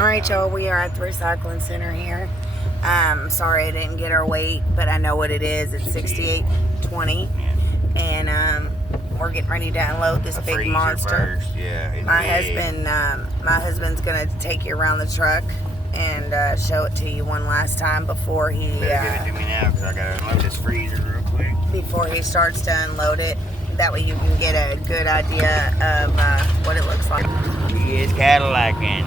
Alright, y'all, we are at the recycling center here. Sorry I didn't get our weight, but I know what it is. It's 68.20. And we're getting ready to unload this big monster. First. Yeah, my husband's gonna take you around the truck and show it to you one last time before he give it to me now, because I gotta unload this freezer real quick before he starts to unload it. That way you can get a good idea of what it looks like. He is Cadillacing.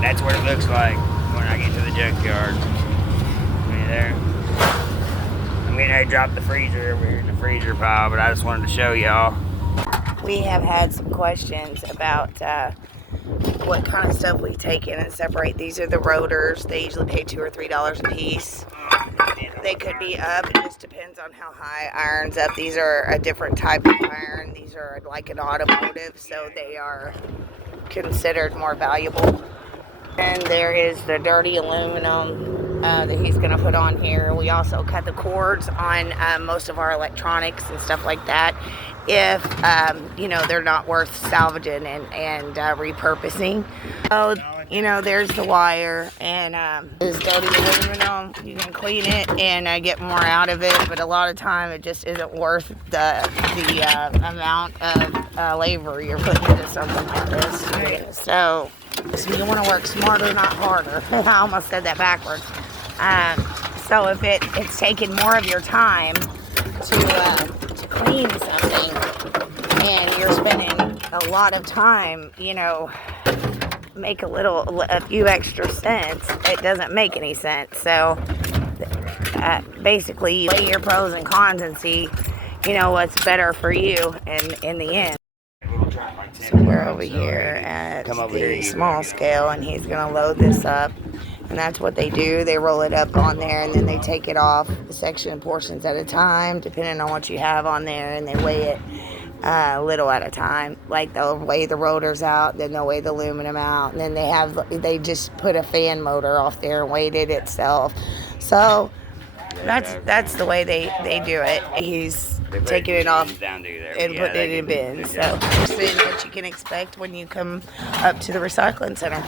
That's what it looks like when I get to the junkyard. See there? I'm getting ready to drop the freezer over here in the freezer pile, but I just wanted to show y'all. We have had some questions about what kind of stuff we take in and separate. These are the rotors. They usually pay $2 or $3 a piece. They could be up. It just depends on how high iron's up. These are a different type of iron. These are like an automotive, so they are considered more valuable. And there is the dirty aluminum that he's going to put on here. We also cut the cords on most of our electronics and stuff like that. If, you know, they're not worth salvaging and repurposing. So, you know, there's the wire, and this dirty aluminum, you can clean it and get more out of it, but a lot of time it just isn't worth the amount of labor you're putting into something like this. So you want to work smarter, not harder. I almost said that backwards. So if it's taking more of your time to clean something, and you're spending a lot of time, you know, make a few extra cents, it doesn't make any sense. So basically, you weigh your pros and cons and see, you know, what's better for you in the end. So we're over here at the small scale, and he's going to load this up. And that's what they do. They roll it up on there, and then they take it off section portions at a time, depending on what you have on there, and they weigh it little at a time. Like they'll weigh the rotors out, then they'll weigh the aluminum out, and then they just put a fan motor off there and weighed it itself. So that's the way they do it. He's taking it off and putting it in bins. So this is what you can expect when you come up to the recycling center.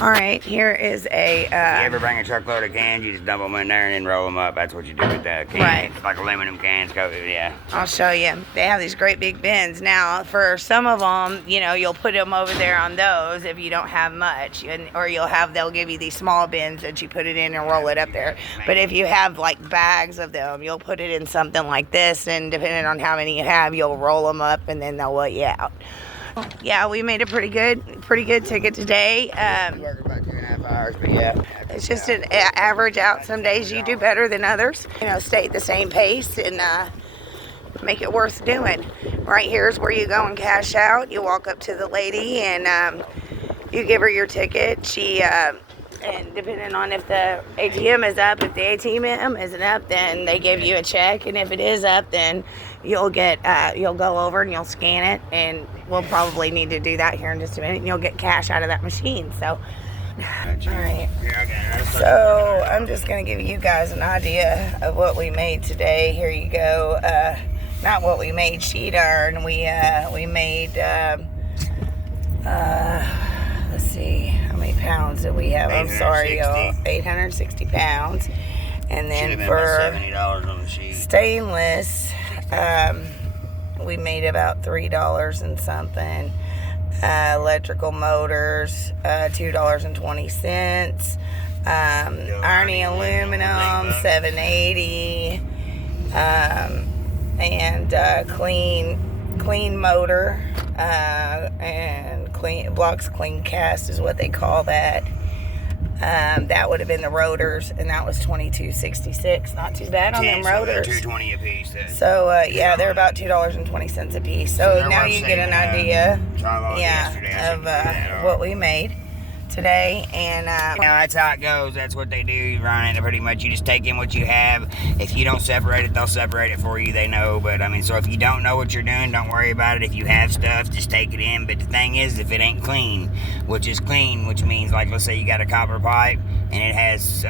All right, here is a... you ever bring a truckload of cans, you just dump them in there and then roll them up. That's what you do with that can. Right. It's like aluminum cans, yeah. I'll show you. They have these great big bins. Now, for some of them, you know, you'll put them over there on those if you don't have much. Or they'll give you these small bins that you put it in and roll it up there. But if you have, like, bags of them, you'll put it in something like this. And depending on how many you have, you'll roll them up and then they'll weigh you out. Yeah, we made a pretty good ticket today. Work about 2.5 hours, but yeah. It's just an average out. Some days you do better than others. You know, stay at the same pace and make it worth doing. Right here is where you go and cash out. You walk up to the lady and you give her your ticket. She and depending on if the ATM is up, if the ATM isn't up, then they give you a check, and if it is up, then you'll go over and you'll scan it, and we'll probably need to do that here in just a minute, and you'll get cash out of that machine. So alright, so I'm just going to give you guys an idea of what we made today. Here you go. Not what we made, sheet iron. We made let's see, how many pounds did we have? I'm sorry, y'all. 860 pounds. And then for $70 on the sheet. Stainless, we made about $3 and something. Electrical motors, $2.20. Ironing aluminum, $7.80. And clean motor, and blocks clean cast is what they call that. That would have been the rotors, and that was $22.66. Not too bad on them rotors. $2.20 a piece. So yeah, they're about $2.20 a piece. So now you get an idea, of what we made today. And you know, that's how it goes. That's what they do, Ryan. Pretty much, you just take in what you have. If you don't separate it, they'll separate it for you. They know. But I mean, so if you don't know what you're doing, don't worry about it. If you have stuff, just take it in. But the thing is, if it ain't clean, which means, like, let's say you got a copper pipe, and it has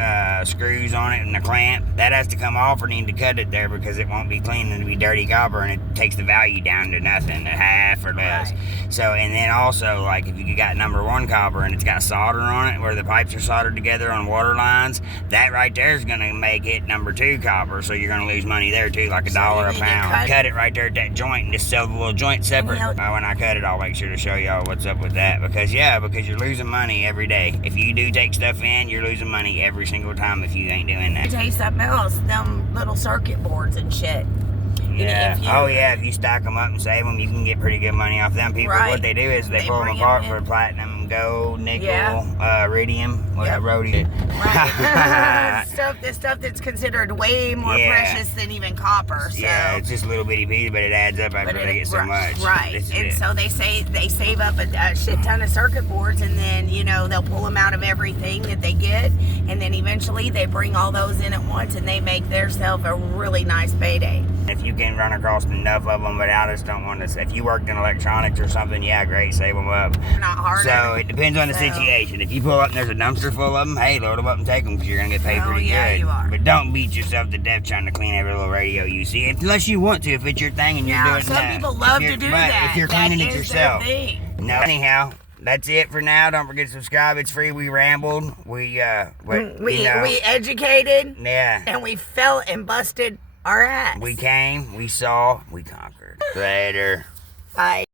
screws on it and a clamp, that has to come off or need to cut it there because it won't be clean and it'll be dirty copper and it takes the value down to nothing, a half or less. Right. So, and then also, like if you got number 1 copper and it's got solder on it where the pipes are soldered together on water lines, that right there is going to make it number 2 copper. So you're going to lose money there too, like $1 a you need to pound. cut It right there at that joint and just sell the little joint separate. When I cut it, I'll make sure to show y'all what's up with that because you're losing money every day. If you do take stuff in, you're losing money every single time if you ain't doing that. I tell you something else, them little circuit boards and shit. Yeah. If you stack them up and save them, you can get pretty good money off them people. Right. What they do is they pull them bring apart them for in. platinum, gold, nickel, iridium, rhodium. Right. the stuff that's considered way more precious than even copper. So. Yeah, it's just a little bitty piece, but it adds up after they get so much. Right. And so they save up a shit ton of circuit boards, and then they'll pull them out of everything that they get, and then eventually they bring all those in at once, and they make themselves a really nice payday. If you can run across enough of them, but I just don't want to. If you worked in electronics or something, yeah, great, save them up. Not hard. So it depends on the situation. If you pull up and there's a dumpster full of them, hey, load them up and take them because you're gonna get paid pretty good. You are. But don't beat yourself to death trying to clean every little radio you see, unless you want to. If it's your thing and you're doing some that. people love to do that. If you're cleaning That it is yourself. their thing. No. Anyhow, that's it for now. Don't forget to subscribe. It's free. We rambled. We educated. Yeah. And we fell and busted our ass. We came. We saw. We conquered. Later. Bye.